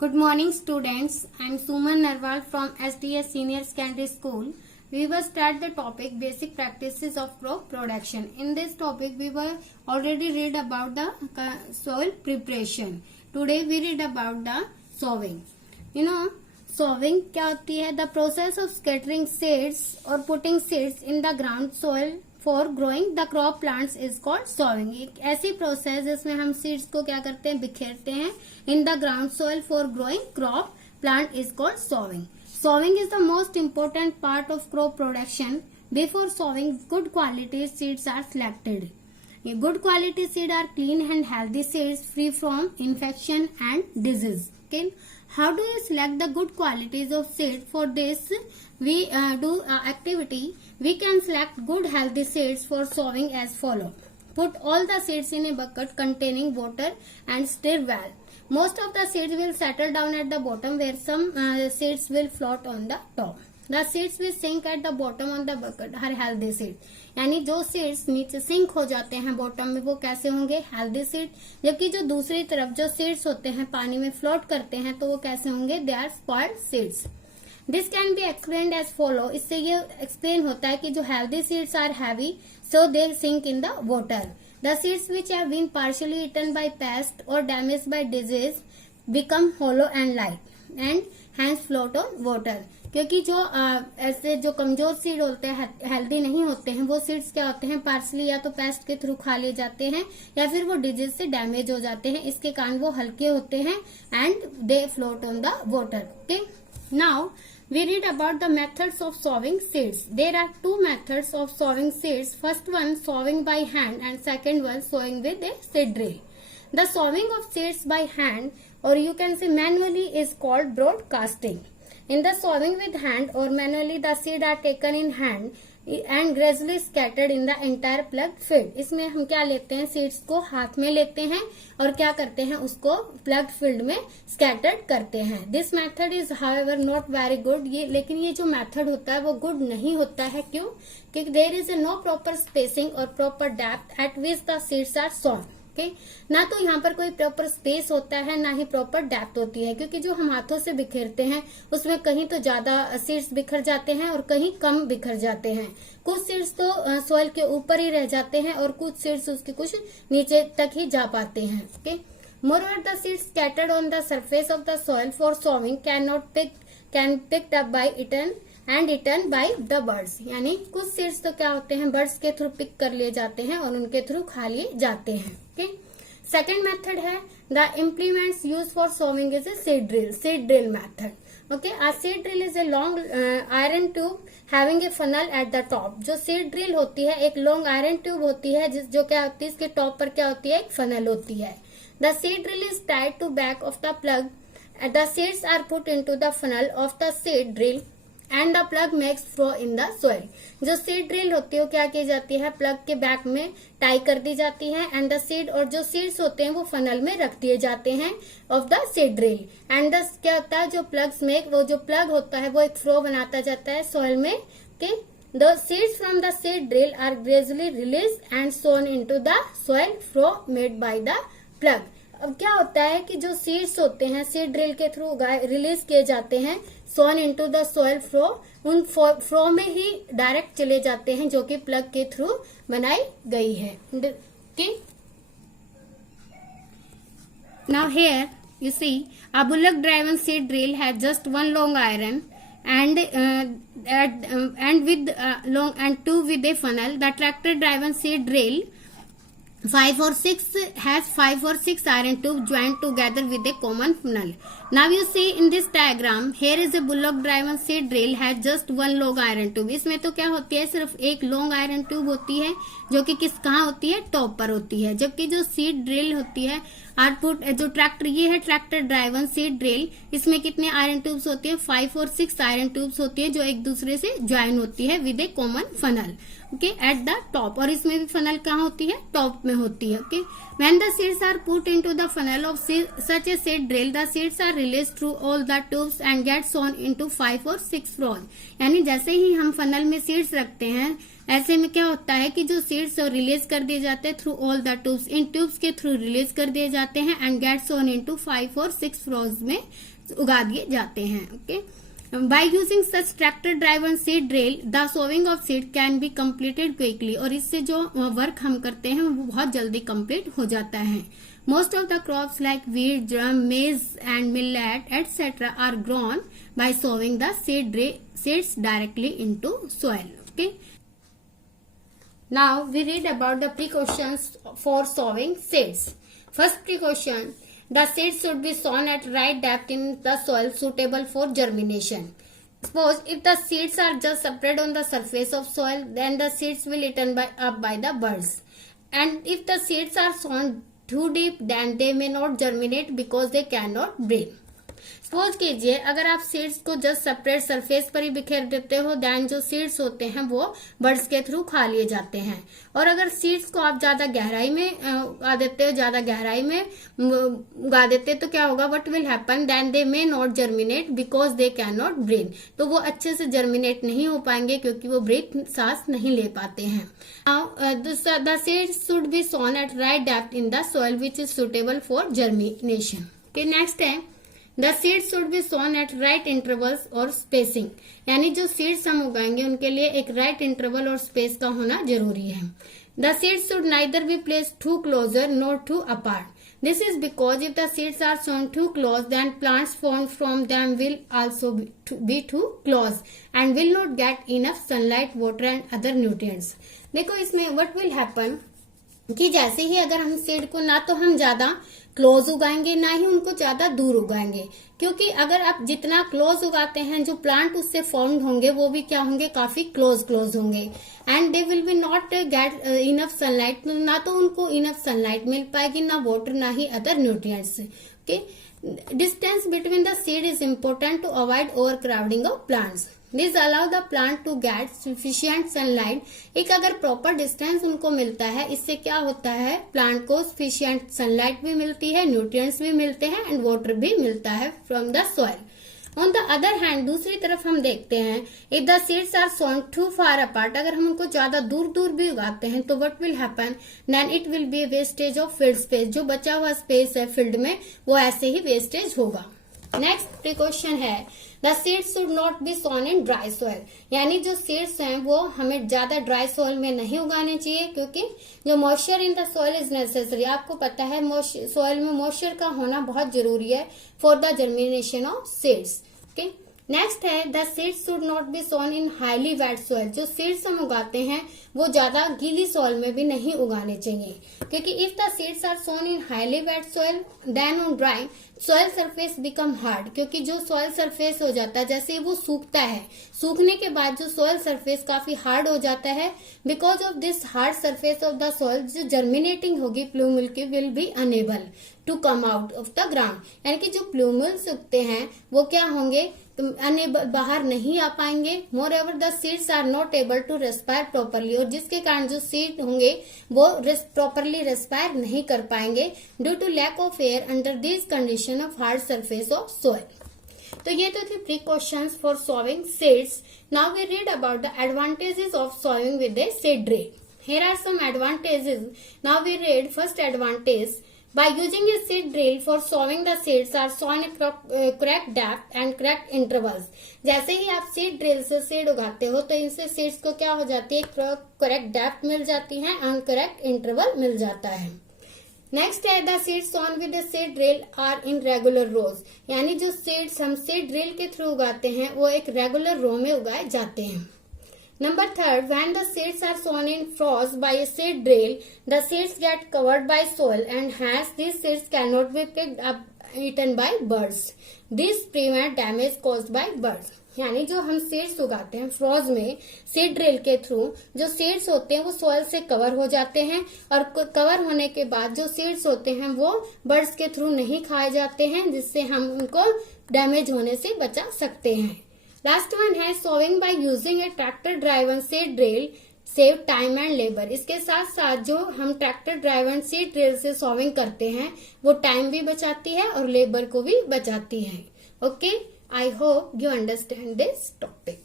Good morning, students. I am Suman Narwal from SDS Senior Secondary School. We will start the topic basic practices of crop production. In this topic, we were already read about the soil preparation. Today, we read about the sowing. Sowing क्या होती है? The process of scattering seeds or putting seeds in the ground soil for growing the crop plants is called sowing. एक ऐसी process जिसमें हम seeds को क्या करते हैं, बिखेरते हैं in the ground soil for growing crop plant is called sowing. Sowing is the most important part of crop production. Before sowing good quality seeds are selected. Good quality seed are clean and healthy seeds free from infection and disease. Okay, how do you select the good qualities of seed? For this, we do activity. We can select good healthy seeds for sowing as follow. Put all the seeds in a bucket containing water and stir well. Most of the seeds will settle down at the bottom, where some seeds will float on the top. The seeds will sink at the bottom on the bucket are healthy seed. यानी जो seeds नीचे sink हो जाते हैं bottom में वो कैसे होंगे, हेल्दी सीड। जबकि जो दूसरी तरफ जो सीड्स होते हैं पानी में फ्लोट करते हैं तो वो कैसे होंगे, they are spoiled seeds. This can be explained as follows. इससे ये एक्सप्लेन होता है कि जो healthy seeds are heavy so they sink in the water. The seeds which have been partially eaten by pest और damaged by disease become hollow and light and hence float on water. क्योंकि जो ऐसे जो कमजोर seed होते हैं, healthy नहीं होते हैं, वो सीड्स क्या होते हैं, पार्सली या तो पेस्ट के थ्रू खा लिए जाते हैं या फिर वो डिजीज से डैमेज हो जाते हैं। इसके कारण वो हल्के होते हैं and they float on the water. Okay, now we read about the methods of sowing seeds. There are two methods of sowing seeds. First one, sowing by hand, and second one, sowing with a seed drill. The sowing of seeds by hand, or you can say manually, is called broadcasting. In the sowing with hand or manually, the seeds are taken in hand and gradually scattered in the entire plugged field. इसमें हम क्या लेते हैं, seeds को हाथ में लेते हैं और क्या करते हैं, उसको प्लग्ड फील्ड में स्कैटर्ड करते हैं। This method is however not very good. लेकिन ये जो मेथड होता है वो गुड नहीं होता है। क्यों? क्योंकि there is no proper spacing और proper depth at which the seeds are sown. ना तो यहाँ पर कोई प्रॉपर स्पेस होता है, ना ही प्रॉपर डेप्थ होती है। क्योंकि जो हम हाथों से बिखेरते हैं उसमें कहीं तो ज्यादा सीड्स बिखर जाते हैं और कहीं कम बिखर जाते हैं। कुछ सीड्स तो सॉइल के ऊपर ही रह जाते हैं और कुछ सीड्स उसके कुछ नीचे तक ही जा पाते हैं। Okay, moreover the seeds scattered on the surface of the soil for sowing can picked up by eaten by the birds। यानी कुछ सीड्स तो क्या होते हैं, बर्ड्स के थ्रू पिक कर लिए जाते हैं और उनके थ्रू खा लिए जाते हैं। ओके, सेकेंड मेथड है the implements use for sowing is a seed drill method. Okay, a seed drill is a long iron tube having a funnel at the top. जो सीड ड्रिल होती है एक long iron tube होती है जो क्या होती है, इसके टॉप पर क्या होती है, एक फनल होती है। The seed drill is tied to back of the plough. The seeds are put into the funnel of the seed drill and the plough makes flow in the soil. जो seed drill होती है वो क्या की जाती है, plug के back में टाई कर दी जाती है एंड द सीड और जो सीड्स होते हैं वो फनल में रख दिए जाते हैं of the seed drill and the क्या होता है, जो प्लग्स में वो जो प्लग होता है वो एक फ्लो बनाता जाता है सॉइल में। Okay, the seeds from the seed drill are gradually release and sown into the soil flow made by the plough. अब क्या होता है कि जो सीड्स होते हैं सीड ड्रिल के थ्रू रिलीज किए जाते हैं, sown into the soil flow, उन फ्लो में ही डायरेक्ट चले जाते हैं जो कि प्लग के थ्रू बनाई गई है। Now here you see a bullock driven seed drill has just one long iron and with long and two with a funnel. The tractor driven seed drill 5 or 6 iron tubes joined together with a common funnel. Now you see in this diagram, here is a bullock driven seed drill has just one long iron tube. इसमें तो क्या होती है, सिर्फ एक long iron tube होती है जो कि कहाँ होती है, टॉप पर होती है। जबकि जो सीड ड्रिल होती है आउटपुट जो ट्रैक्टर, ये है ट्रैक्टर ड्राइवन सीड ड्रिल, इसमें कितने आयरन ट्यूब्स होती है, 5 और 6 आयरन ट्यूब्स होती है जो एक दूसरे से ज्वाइन होती है with A common funnel. Okay, eight the top, और इसमें भी फनल कहाँ होती है, टॉप में होती है। Okay, when the seeds are put into the funnel of such a seed drill, the seeds are release through all the tubes and get sown into 5 और 6 फ्लोज। यानी जैसे ही हम फनल में सीड्स रखते हैं ऐसे में क्या होता है कि जो सीड्स रिलीज कर दिए जाते हैं through all the tubes, in tubes के थ्रू रिलीज कर दिए जाते हैं एंड गेट सोन इनटू 5 और 6 rows में उगा दिए जाते हैं। Okay, By using such tractor driven seed drill, the sowing of seed can be completed quickly। और इससे जो वर्क हम करते हैं वो बहुत जल्दी कंप्लीट हो जाता है। Most of the crops like wheat, drum, maize and millet etc. are grown by sowing the seeds directly into soil। Okay. Now we read about the precautions for sowing seeds। First precaution, the seeds should be sown at right depth in the soil suitable for germination। Suppose if the seeds are just spread on the surface of soil, then the seeds will eaten up by the birds। And if the seeds are sown too deep, then they may not germinate because they cannot breathe। Suppose कीजिए अगर आप seeds को just separate surface पर ही बिखेर देते हो, then जो seeds होते हैं वो बर्ड्स के थ्रू खा लिए जाते हैं। और अगर सीड्स को आप ज्यादा गहराई में उगा देते हो, ज्यादा गहराई में उगा देते तो क्या होगा, what will happen, then they may not germinate because they can not breathe. तो वो अच्छे से जर्मिनेट नहीं हो पाएंगे क्योंकि वो ब्रीथ सांस नहीं ले पाते हैं। The seeds should be sown at right depth in the soil which is suitable for germination. Next है the seeds should be sown at right intervals और स्पेसिंग। यानी जो सीड्स हम उगाएंगे उनके लिए एक राइट इंटरवल और स्पेस का होना जरूरी है। The seeds should neither be placed too closer nor too apart. This is because if the seeds are sown too close then plants form from them will also be too close and will not get enough sunlight, water and other nutrients. देखो इसमें what will happen कि जैसे ही अगर हम seed को ना तो हम ज्यादा क्लोज उगाएंगे ना ही उनको ज्यादा दूर उगाएंगे, क्योंकि अगर आप जितना क्लोज उगाते हैं जो प्लांट उससे फॉर्म्ड होंगे वो भी क्या होंगे, काफी क्लोज होंगे and they will be not get enough sunlight. ना तो उनको इनफ सनलाइट मिल पाएगी, ना वाटर, ना ही other nutrients. Okay, distance between the seed is important to avoid over crowding of plants. This allow the plant to get sufficient sunlight. एक अगर proper distance उनको मिलता है, इससे क्या होता है, प्लांट को सफिशिएंट सनलाइट भी मिलती है, न्यूट्रिएंट्स भी मिलते हैं एंड वाटर भी मिलता है from the soil. On the other hand दूसरी तरफ हम देखते हैं if the seeds are sown too far apart, अगर हम उनको ज्यादा दूर भी उगाते हैं तो what will happen, then it will be wastage of field space. जो बचा हुआ स्पेस है फील्ड में वो ऐसे ही वेस्टेज होगा। नेक्स्ट प्रिकॉशन है the seeds should not be sown in dry soil. यानी जो सीड्स हैं वो हमें ज्यादा ड्राई सॉइल में नहीं उगाने चाहिए, क्योंकि जो moisture in the soil is necessary. आपको पता है सॉइल में मॉइस्चर का होना बहुत जरूरी है for the germination of seeds. Okay, next है the seeds should not be sown in highly wet soil. जो सीड्स हम उगाते हैं वो ज्यादा गीली सॉइल में भी नहीं उगाने चाहिए, क्योंकि if the seeds are sown in highly wet soil then on dry soil surface become hard. क्योंकि जो सॉइल सरफेस हो जाता है जैसे वो सूखता है, सूखने के बाद जो सॉइल सरफेस काफी हार्ड हो जाता है। Because of this hard surface of the soil जो जर्मिनेटिंग होगी प्लूमुल की will be unable to come out of the ground. यानी कि जो प्लूमुल्स उगते हैं वो क्या होंगे, बाहर नहीं आ पाएंगे। Moreover the seeds are not able to respire properly, और जिसके कारण जो सीड होंगे वो प्रॉपरली रेस्पायर नहीं कर पाएंगे due to lack of air under this condition of hard surface of soil. तो ये तो थे precautions for sowing seeds. Now we read about the advantages of sowing with a seed drill. Here are some advantages. Now we read first advantage. By using a seed drill for sowing, the seeds are sown at correct depth and correct intervals। जैसे ही आप seed drill से seed उगाते हो तो इनसे seeds को क्या हो जाती है, करेक्ट डेप्थ मिल जाती है एंड करेक्ट इंटरवल मिल जाता है। नेक्स्ट है the seeds sown with seed drill are in regular rows. यानी जो सीड्स हम सीड ड्रिल के थ्रू उगाते हैं वो एक रेगुलर रो में उगाए जाते हैं। Number third, when the seeds are sown in frost by a seed drill, the seeds get covered by soil and hence these seeds cannot be picked up, eaten by birds. This prevent damage caused by birds. यानी जो हम seeds उगाते हैं फ्रॉज में seed drill के through, जो seeds होते हैं वो सॉइल से कवर हो जाते हैं और कवर होने के बाद जो सीड्स होते हैं वो बर्ड्स के थ्रू नहीं खाए जाते हैं, जिससे हम उनको डैमेज होने से बचा सकते हैं। लास्ट वन है sowing by using a tractor driven seed drill save time and labour. इसके साथ साथ जो हम ट्रैक्टर ड्राइवन सीड ड्रिल से सोइंग करते हैं वो टाइम भी बचाती है और लेबर को भी बचाती है। Okay, I hope you understand this topic.